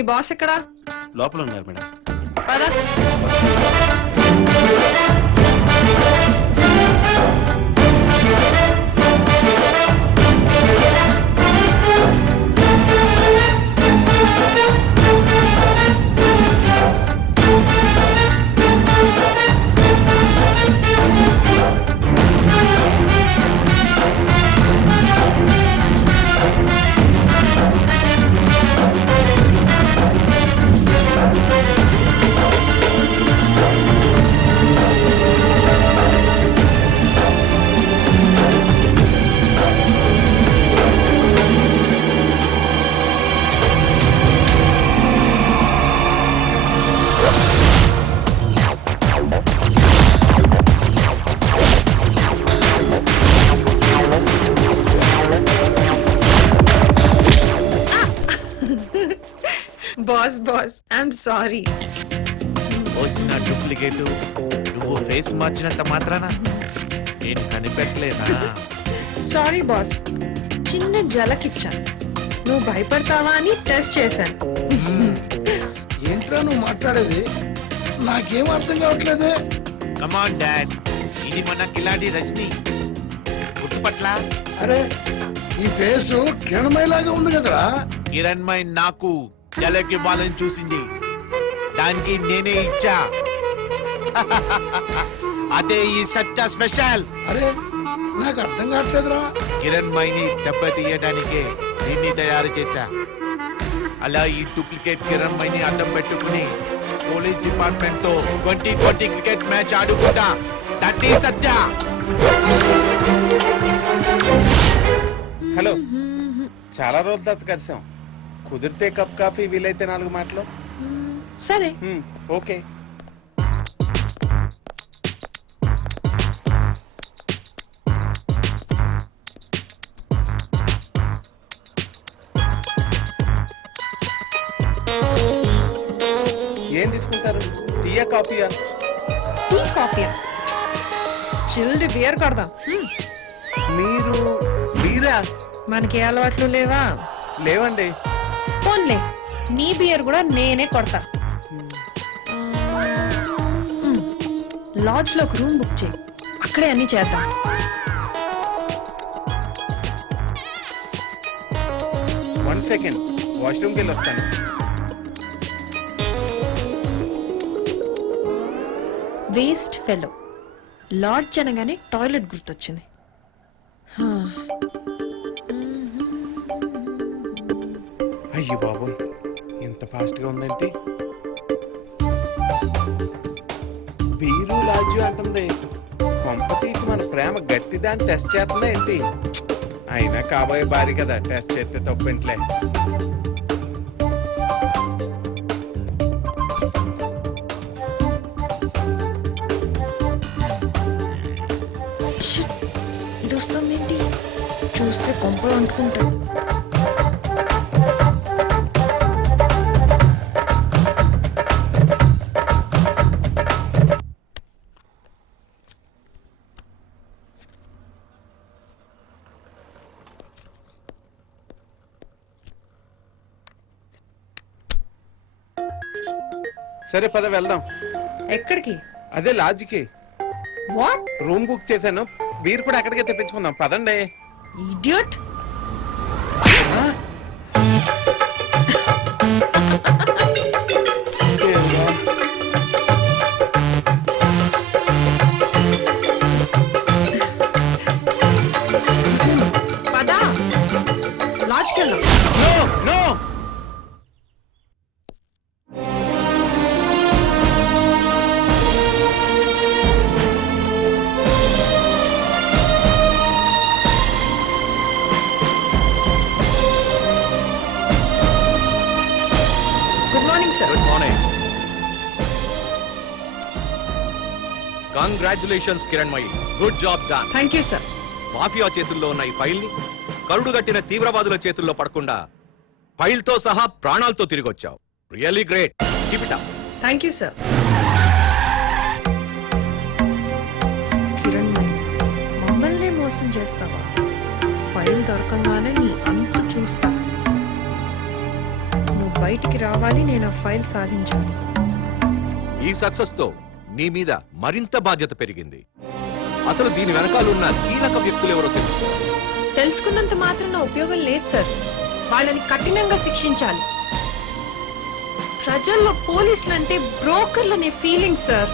మీ boss ఎక్కడా? లోపల ఉన్నారు మేడం. పద. Boss boss I'm sorry. వచ్చిన డూప్లికేట్ నువ్వు ఫేస్ మార్చినంత మాత్రాన నేను కనిపెట్టలేనా? సారీ బాస్, చిన్న జలకిచ్చాను. నువ్వు భయపడతావా అని టెస్ట్ చేశాను. ఏంట్రా నువ్వు మాట్లాడేది? నాకేం అర్థం కావట్లేదే. కమాన్ డాడ్, ఇది మన కిలాడి రజనీ గుర్తుపట్ల. అరే ఈ ఫేస్ కిరణమయ్యలాగా ఉంది కదరా. కిరణ్మయ్ నాకు జలకి బాలని చూసింది, దానికి నేనే ఇచ్చా. అదే ఈ సచ్చా స్పెషల్. అరే నాకు అర్థం కావట్లేదురా. కిరణ్మయ్ని దెబ్బతీయడానికే దీన్ని తయారు చేశా. అలా ఈ డూప్లికేట్ కిరణ్మయ్ని అడ్డం పెట్టుకుని పోలీస్ డిపార్ట్మెంట్ తో 2020 క్రికెట్ మ్యాచ్ ఆడుకుంటా. That is Satya. హలో, చాలా రోజుల తర్వాత కలిసాం. కుదిరితే కప్ కాఫీ, వీలైతే 4 మాటలు. సరే. ఓకే. ఏం తీసుకుంటారు? టీయా కాఫీయా? టీ కాఫీ, చిల్డ్ బియర్ కొడదాం. మీరా? మనకి ఏ అలవాట్లు లేవా? లేవండి. ఫోన్లే, నీ బియర్ కూడా నేనే కొడతా. లాడ్జ్ లో ఒక రూమ్ బుక్ చేయి, అక్కడే అన్ని చేద్దాం. వన్ సెకండ్, వాష్రూమ్కి వెళ్ళి వస్తాను. వేస్ట్ ఫెలో, లాడ్జ్ అనగానే టాయిలెట్ గుర్తొచ్చింది. అయ్యో బాబోయ్, ఇంత ఫాస్ట్ గా ఉందేంటి? బీరు లాడ్జు అంటుంది. కొంపతీకి మన ప్రేమ గట్టిదా అని టెస్ట్ చేస్తుందా ఏంటి? అయినా కాబోయే భార్య కదా, టెస్ట్ చేస్తే తప్పేంట్లే. ఇది వస్తుందేంటి? చూస్తే కొంపలు అంటుకుంటాడు. సరే పద వెళ్దాం. ఎక్కడికి? అదే లాడ్జ్కి. వాట్? రూమ్ బుక్ చేశాను, బీర్ కూడా అక్కడికే తెప్పించుకుందాం. పదండి. ఇడియట్. పదా, లాడ్జ్కి వెళ్దాం. No. Good morning. Congratulations Kiranmayi, good job done. Thank you sir. Mafia చేతుల్లో ఉన్న ఈ ఫైల్ని కరుడుగట్టిన తీవ్రవాదుల చేతుల్లో పడకుండా ఫైల్తో సహా ప్రాణాలతో తిరిగి వచ్చావు. Really great. Keep it up. Thank you sir. Kiran, మమ్మల్ని మోసం చేస్తావా? ఫైల్ దొరకంగానే నీ అంతు చూస్తా. నువ్వు బయటికి రావాలి, నా ఫైల్ సాధించాలి. ఈ సక్సెస్ తో నీ మీద మరింత బాధ్యత పెరిగింది. అసలు దీని వెనకాలన్న కీలక వ్యక్తులు ఎవరో తెలుసు. తెలుసుకున్నంత మాత్రం ఉపయోగం లేదు సార్. వాళ్ళని కఠినంగా శిక్షించాలి. ప్రజల్లో పోలీసులంటే బ్రోకర్లనే ఫీలింగ్ సార్.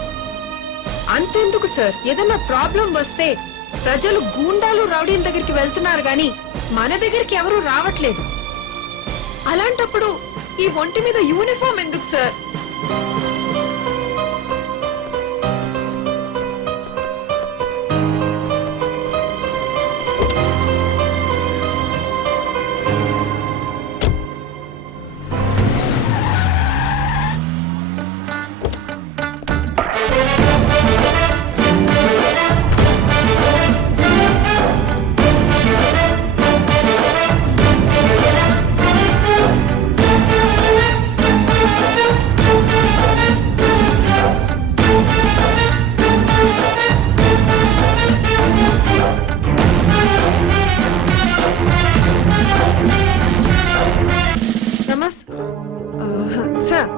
అంతెందుకు సార్, ఏదైనా ప్రాబ్లం వస్తే ప్రజలు గూండాలు రౌడీల దగ్గరికి వెళ్తున్నారు గాని మన దగ్గరికి ఎవరూ రావట్లేదు. అలాంటప్పుడు ఈ ఒంటి మీద యూనిఫామ్ ఎందుకు సార్? సార్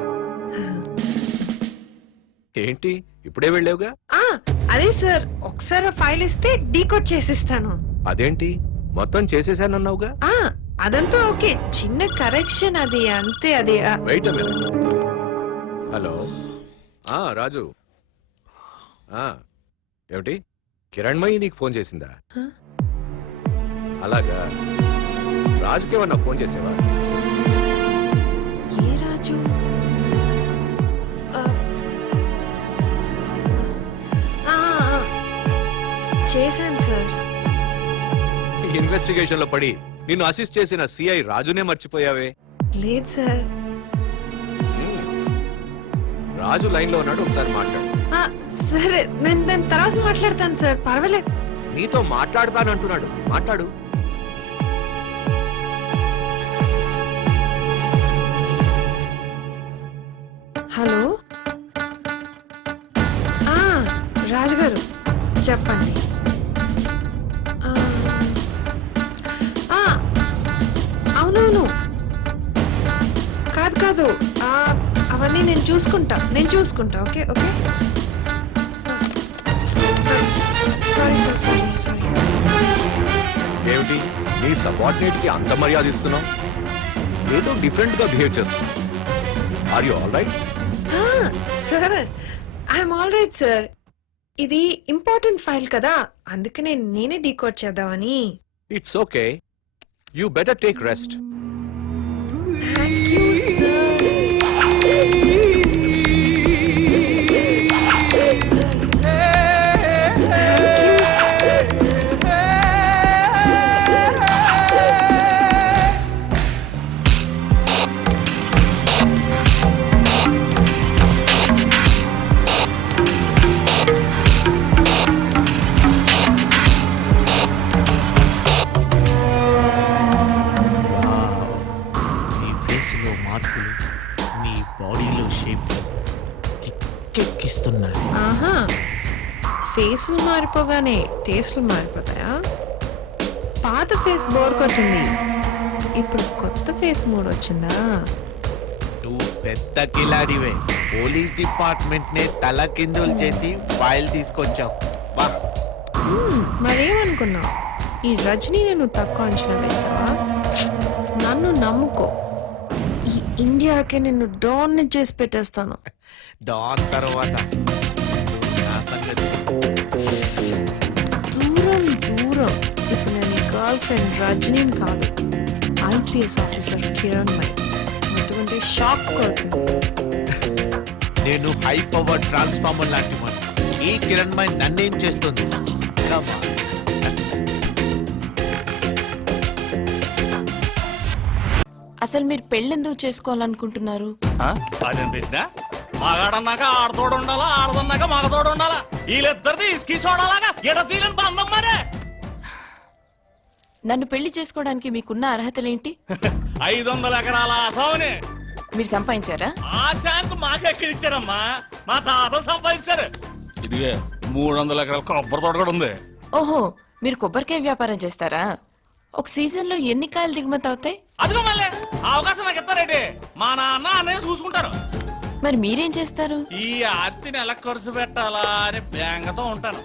ఏంటి ఇప్పుడే వెళ్ళావుగా? అదే సార్, ఒకసారి ఫైల్ ఇస్తే డీకోడ్ చేసిస్తాను. అదేంటి మొత్తం చేసేసానన్నావుగా? అదంతా ఓకే, చిన్న కరెక్షన్ అది అంతే. అది వెయిట్ అ మినిట్. హలో రాజు, ఏమిటి కిరణ్మయి నీకు ఫోన్ చేసిందా? అలాగా, రాజుకేమన్నా ఫోన్ చేసావా? ఏ రాజు? చేశాను సార్. ఇన్వెస్టిగేషన్ లో పడి నిన్ను అసిస్ట్ చేసిన సిఐ రాజునే మర్చిపోయావే? లేదు సార్. రాజు లైన్ లో ఉన్నాడు, ఒకసారి మాట్లాడు. సరే, నేను దాని తర్వాత మాట్లాడతాను సార్, పర్వాలేదు. నీతో మాట్లాడతానంటున్నాడు, మాట్లాడు. హలో, రాజుగారు చెప్పండి. అవునవును, కాదు కాదు, అవన్నీ నేను చూసుకుంటా. Okay okay, sorry. ఏమిటి నీ సబార్డినేట్ కి అంత మర్యాద ఇస్తున్నావు? ఏదో డిఫరెంట్ గా బిహేవ్ చేస్తున్నావు. Are you all right? Sir, I'm all right sir. ఇది ఇంపార్టెంట్ ఫైల్ కదా, అందుకనే నేనే డీకోడ్ చేద్దామని. It's okay, you better take rest. Thank you sir. నీ బాడీలో షేప్ ఎక్కిస్తున్నాయి. ఫేస్లు మారిపోగానే టేస్ట్లు మారిపోతాయా? పాత ఫేస్ బోర్ కొట్టింది, ఇప్పుడు కొత్త ఫేస్ మూడ్ వచ్చిందా? నువ్వు పెద్ద కిలాడివే, పోలీస్ డిపార్ట్మెంట్ నే తల కిందులు చేసి ఫైల్ తీసుకొచ్చావు. మరేమనుకున్నావు? ఈ రజనీ నేను తక్కువ అంచనా వేసావా? నన్ను నమ్ముకో, ఈ ఇండియాకే నిన్ను డాన్ చేసి పెట్టేస్తాను. డాన్ తర్వాత దూరం ఇప్పుడు నేను గర్ల్ ఫ్రెండ్ రజనీని కాదు, ఐపీఎస్ ఆఫీసర్ కిరణ్ మై. ఎటువంటి షాక్ కొడుతుంది. నేను హై పవర్ ట్రాన్స్ఫార్మర్ లాంటి వాడిని. ఈ కిరణ్ మై నన్నేం చేస్తుంది? అసలు మీరు పెళ్ళెందుకు చేసుకోవాలనుకుంటున్నారు? అదేం ప్రశ్న? మగాడన్నాక ఆడతోడు ఉండాలా, ఆడదన్నాక మగతోడు ఉండాలా? వీళ్ళిద్దరిది ఇసుకి చూడాలాగా ఎడతీలని బంధం మరే. నన్ను పెళ్లి చేసుకోవడానికి మీకున్న అర్హతలేంటి? 500 ఎకరాల ఆసావుని మీరు సంపాదించారా? ఆ ఛాన్స్ మాకెక్కడిచ్చారమ్మా, మా తాతలు సంపాదించారు. ఇదిగే 300 ఎకరాల కొబ్బరి తోట కూడా ఉంది. ఓహో, మీరు కొబ్బరికాయ వ్యాపారం చేస్తారా? ఒక సీజన్ లో ఎన్ని కాయలు దిగుమతి అవుతాయి? అదిగో మళ్ళీ ఆ అవకాశం నాకు ఇస్తారేంటి? మా నాన్న అన్నయ్య చూసుకుంటారు. మరి మీరేం చేస్తారు? ఈ ఆర్తిని ఎలా ఖర్చు పెట్టాలా అని బేంగతో ఉంటాను.